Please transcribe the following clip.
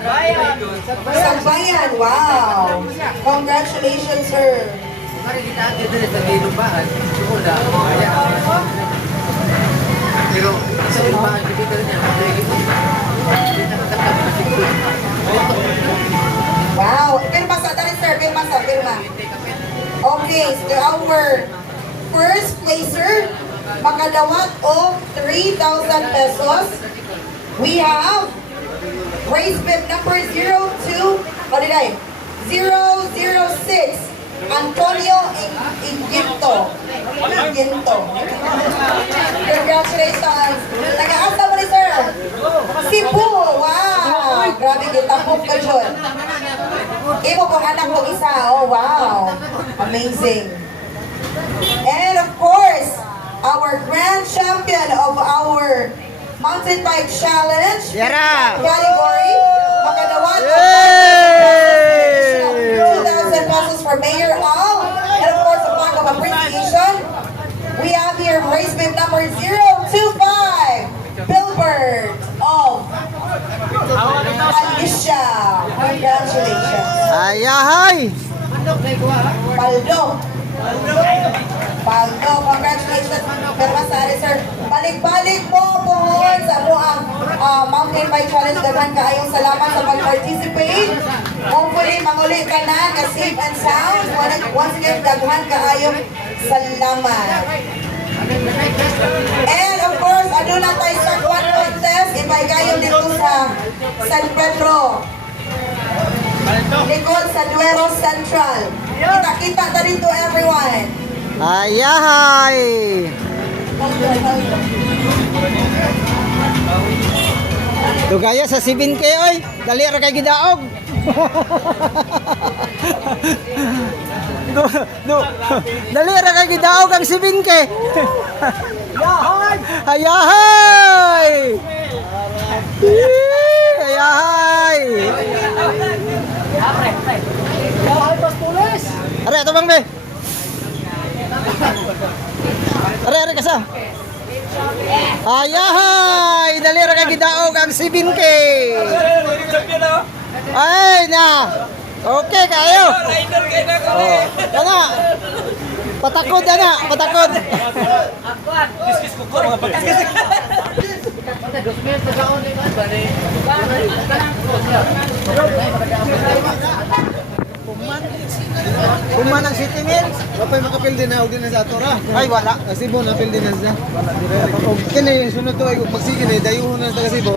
Sagbayan, wow. Congratulations, sir. Mari kita ate dito sa Dilumbaan. Suda. Pero sa Dilumbaan dito niya, lagi po. Wow. Pirma sa tali, sir. Pirma sa pirma. Okay, so our first placer, makadawat o 3,000 pesos. We have race bib number 02, what did I? 006, Antonio Inginto. Congratulations. Nag-aasa mo ni sir? Cebu. Wow. Grabe, gitapok ka dyan. Imo pong anak mo isa. Oh, wow. Amazing. And of course, our grand champion of our mountain bike challenge category, makadawat of 2,000 pesos for Mayor Al, and of course a flag of appreciation. We have here race bib number 025, Billboard of Alicia. Congratulations. Ayahay! Paldo, congratulations. Pero masari sir, balik-balik po pohon sa mo ang mountain bike challenge. Daghan kaayong salamat sa pag-participate. Hopefully, mangulit ka na safe and sound. Once again, daghan kaayong salamat. And of course, ano na tayo sa one contest, ibay kayo dito sa San Pedro. Likod sa Duero Central. Kita-kita na dito everyone. Ayahay! Dugaya sa 7K oy, dali ra kay gidaog. Dali ra kay gidaog ang 7K. Ayahay! Ayahay! Are ato bang be? Are kasa. Ayahay! Dali ra kay gidaog ang 7K. Ay na. Okay kayo. Oh, kana. Patakod ana, patakod. Kuman ang City Mills. Kapay makapil din na, huwag din na sa atora. Ay wala. Cebu, napil din na siya. Kini, sunod to, magsige na, dayuhon na sa Cebu.